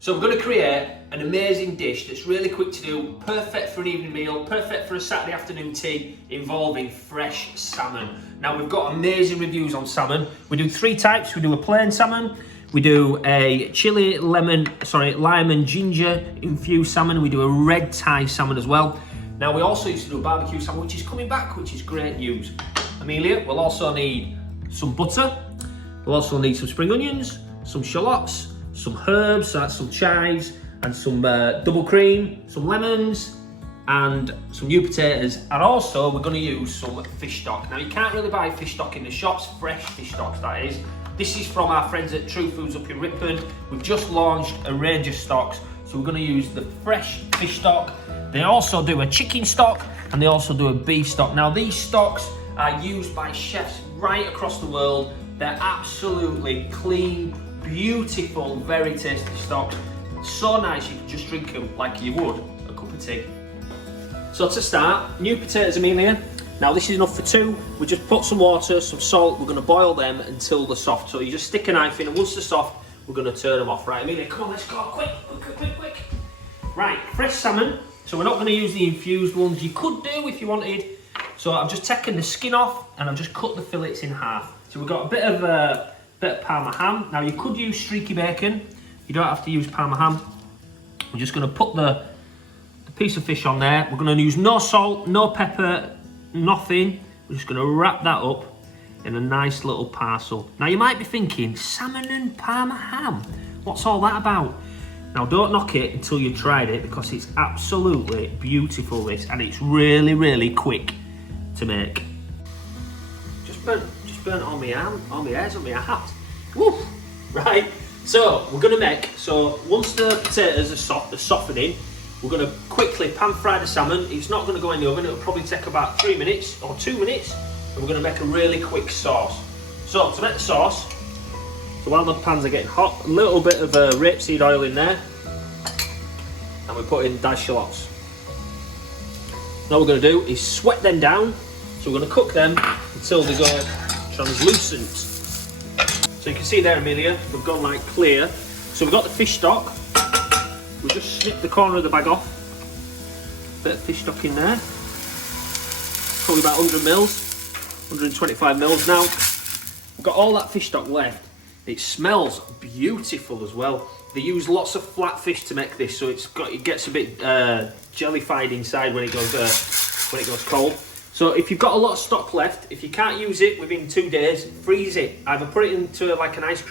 So we're going to create an amazing dish that's really quick to do, perfect for an evening meal, perfect for a Saturday afternoon tea, involving fresh salmon. Now we've got amazing reviews on salmon. We do 3 types. We do a plain salmon, we do a lime and ginger infused salmon, we do a red Thai salmon as well. Now we also used to do a barbecue salmon, which is coming back, which is great news. Amelia, we'll also need some butter, we'll also need some spring onions, some shallots, some herbs, so that's some chives, and some double cream, some lemons, and some new potatoes. And also we're going to use some fish stock. Now you can't really buy fish stock in the shops, fresh fish stocks that is. This is from our friends at True Foods up in Ripon. We've just launched a range of stocks, so we're going to use the fresh fish stock. They also do a chicken stock, and they also do a beef stock. Now these stocks are used by chefs right across the world. They're absolutely clean, beautiful, very tasty stocks. So nice you can just drink them like you would a cup of tea. So to start, new potatoes, Amelia. Now this is enough for 2. We just put some water, some salt, we're going to boil them until they're soft. So you just stick a knife in, and once they're soft, we're going to turn them off. Right, Amelia, come on, let's go, quick. Right, fresh salmon. So we're not going to use the infused ones. You could do if you wanted. So I've just taken the skin off, and I've just cut the fillets in half. So we've got a bit of Parma ham. Now you could use streaky bacon. You don't have to use Parma ham. We're just going to put the piece of fish on there. We're going to use no salt, no pepper, nothing. We're just going to wrap that up in a nice little parcel. Now you might be thinking, salmon and Parma ham, what's all that about? Now don't knock it until you've tried it, because it's absolutely beautiful this, and it's really, really quick to make. Just burnt all my hairs on my hat. Woo! Right, so we're going to make, so once the potatoes are soft, they're softening, we're going to quickly pan fry the salmon. It's not going to go in the oven, it'll probably take about 3 minutes or 2 minutes, and we're going to make a really quick sauce. So to make the sauce, so while the pans are getting hot, a little bit of rapeseed oil in there, and we put in diced shallots. Now what we're going to do is sweat them down, so we're going to cook them until they go translucent. So you can see there, Amelia, we've gone like clear. So we've got the fish stock. We just snip the corner of the bag off. Bit of fish stock in there. Probably about 100 mils, 125 mils. Now we've got all that fish stock left. It smells beautiful as well. They use lots of flat fish to make this, so it gets a bit jellified inside when it goes cold. So if you've got a lot of stock left, if you can't use it within 2 days, freeze it. Either put it into like an ice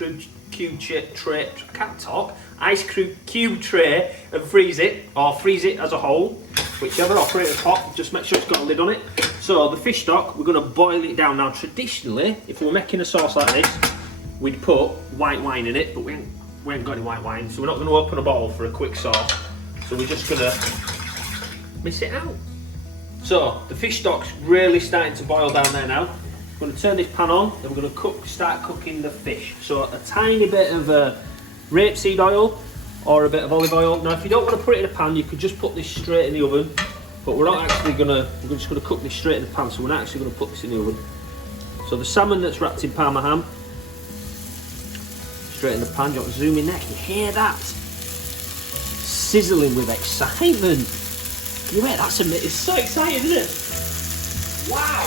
cube tray. I can't talk. Ice cube tray and freeze it, or freeze it as a whole, whichever operator's hot. Just make sure it's got a lid on it. So the fish stock, we're going to boil it down. Now traditionally, if we were making a sauce like this, we'd put white wine in it, but we ain't got any white wine, so we're not going to open a bottle for a quick sauce. So we're just going to miss it out. So the fish stock's really starting to boil down there now. I'm going to turn this pan on, and we're going to start cooking the fish. So a tiny bit of rapeseed oil or a bit of olive oil. Now if you don't want to put it in a pan, you could just put this straight in the oven, but we're not actually going to, we're just going to cook this straight in the pan, so we're not actually going to put this in the oven. So the salmon that's wrapped in Parma ham, straight in the pan. Do you want to zoom in there? Can you hear that? Sizzling with excitement. Can you hear that? It's so exciting, isn't it? Wow!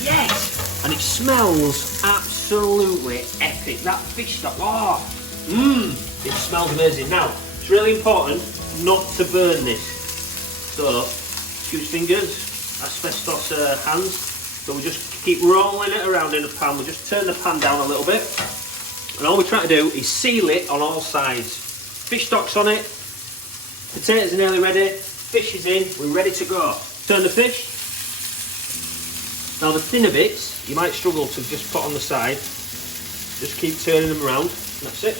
Yes! And it smells absolutely epic. That fish stock, it smells amazing. Now, it's really important not to burn this. So, excuse fingers, asbestos hands. So we just keep rolling it around in the pan. We'll just turn the pan down a little bit. And all we're trying to do is seal it on all sides. Fish stock's on it, potatoes are nearly ready, fish is in, we're ready to go. Turn the fish. Now the thinner bits, you might struggle to just put on the side. Just keep turning them around, that's it.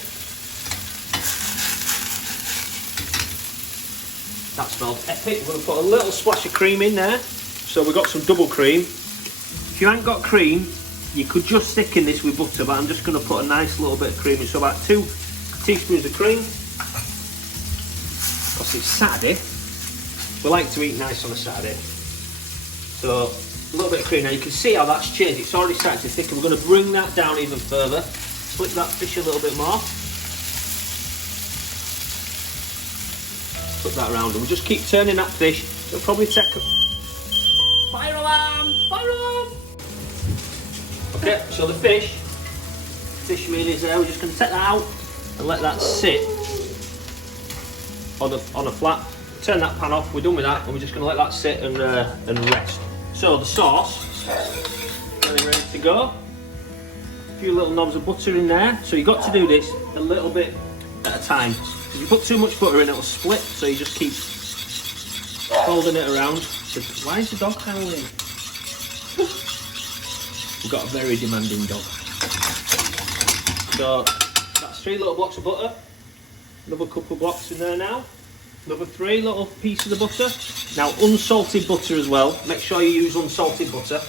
That smells epic. We're going to put a little splash of cream in there. So we've got some double cream. If you haven't got cream, you could just thicken this with butter, but I'm just going to put a nice little bit of cream in. So about 2 teaspoons of cream. Because it's Saturday, we like to eat nice on a Saturday. So a little bit of cream. Now you can see how that's changed. It's already starting to thicken. We're going to bring that down even further. Split that fish a little bit more. Put that around, and we'll just keep turning that fish. It'll probably take a... Fire alarm! Fire alarm! Okay, so the fish meal is there. We're just going to take that out and let that sit on a flat. Turn that pan off. We're done with that, and we're just going to let that sit and rest. So the sauce, really ready to go. A few little knobs of butter in there. So you've got to do this a little bit at a time. If you put too much butter in, it'll split. So you just keep folding it around. So, why is the dog howling? We've got a very demanding dog. So that's 3 little blocks of butter. Another couple of blocks in there now. Another 3 little pieces of butter. Now unsalted butter as well. Make sure you use unsalted butter.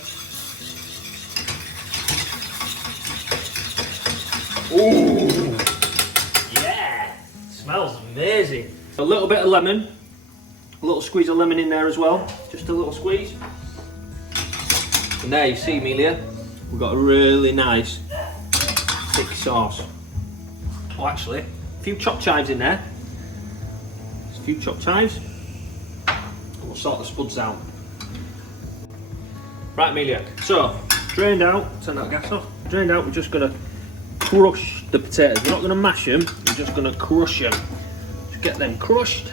Ooh, yeah, smells amazing. A little bit of lemon. A little squeeze of lemon in there as well. Just a little squeeze. And there you see, Amelia, we've got a really nice thick sauce. Oh, actually, a few chopped chives in there. Just a few chopped chives. And we'll sort the spuds out. Right, Amelia, so drained out, turn that gas off. Drained out, we're just gonna crush the potatoes. We're not gonna mash them, we're just gonna crush them. Just get them crushed.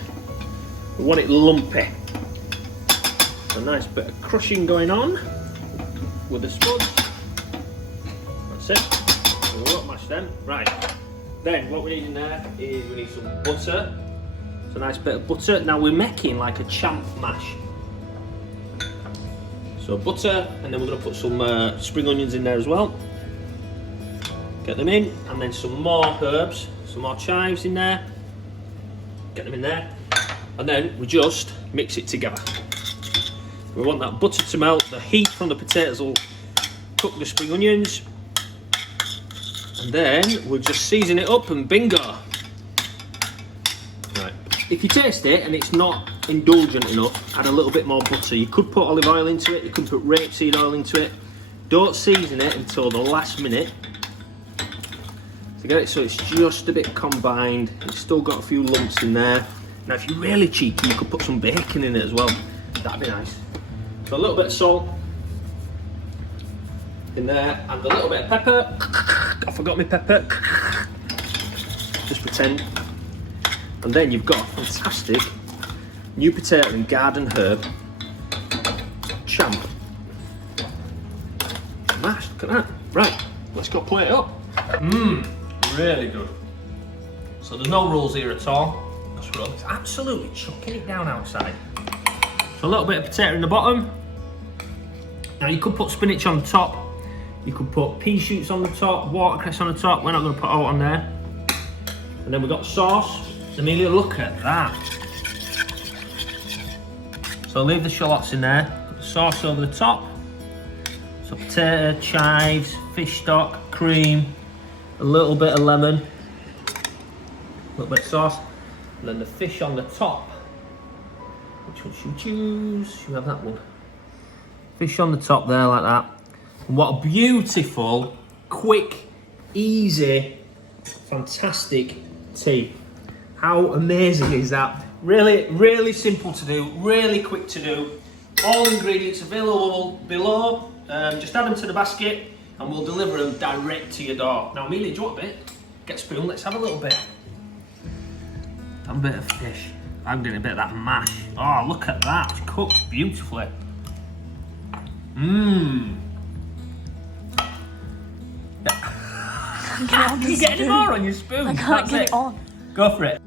We want it lumpy. A nice bit of crushing going on with the spuds. That's it. We won't mash them. Right. Then what we need in there is we need some butter. It's a nice bit of butter. Now we're making like a champ mash. So butter, and then we're going to put some spring onions in there as well. Get them in, and then some more herbs, some more chives in there. Get them in there. And then we just mix it together. We want that butter to melt, the heat from the potatoes will cook the spring onions. And then we'll just season it up and bingo. Right. If you taste it and it's not indulgent enough, add a little bit more butter. You could put olive oil into it, you could put rapeseed oil into it. Don't season it until the last minute. To get it so it's just a bit combined. It's still got a few lumps in there. Now if you're really cheeky, you could put some bacon in it as well. That'd be nice. So a little bit of salt in there, and a little bit of pepper. I forgot my pepper. Just pretend. And then you've got a fantastic new potato and garden herb champ. Mash, look at that. Right, let's go plate it up. Really good. So there's no rules here at all. It's absolutely chucking it down outside. So a little bit of potato in the bottom. Now you could put spinach on the top. You could put pea shoots on the top, watercress on the top. We're not going to put out on there. And then we've got sauce. Amelia, look at that. So leave the shallots in there. Put the sauce over the top. So potato, chives, fish stock, cream, a little bit of lemon, a little bit of sauce. And then the fish on the top. Which one should we choose? Should we have that one? Fish on the top there like that. And what a beautiful, quick, easy, fantastic tea. How amazing is that? Really, really simple to do, really quick to do. All ingredients available below. Just add them to the basket and we'll deliver them direct to your door. Now Amelia, do you want a bit? Get a spoon, let's have a little bit. Have a bit of fish. I'm getting a bit of that mash. Oh, look at that. It's cooked beautifully. Can you get any more on your spoon? I can't get it on. Go for it.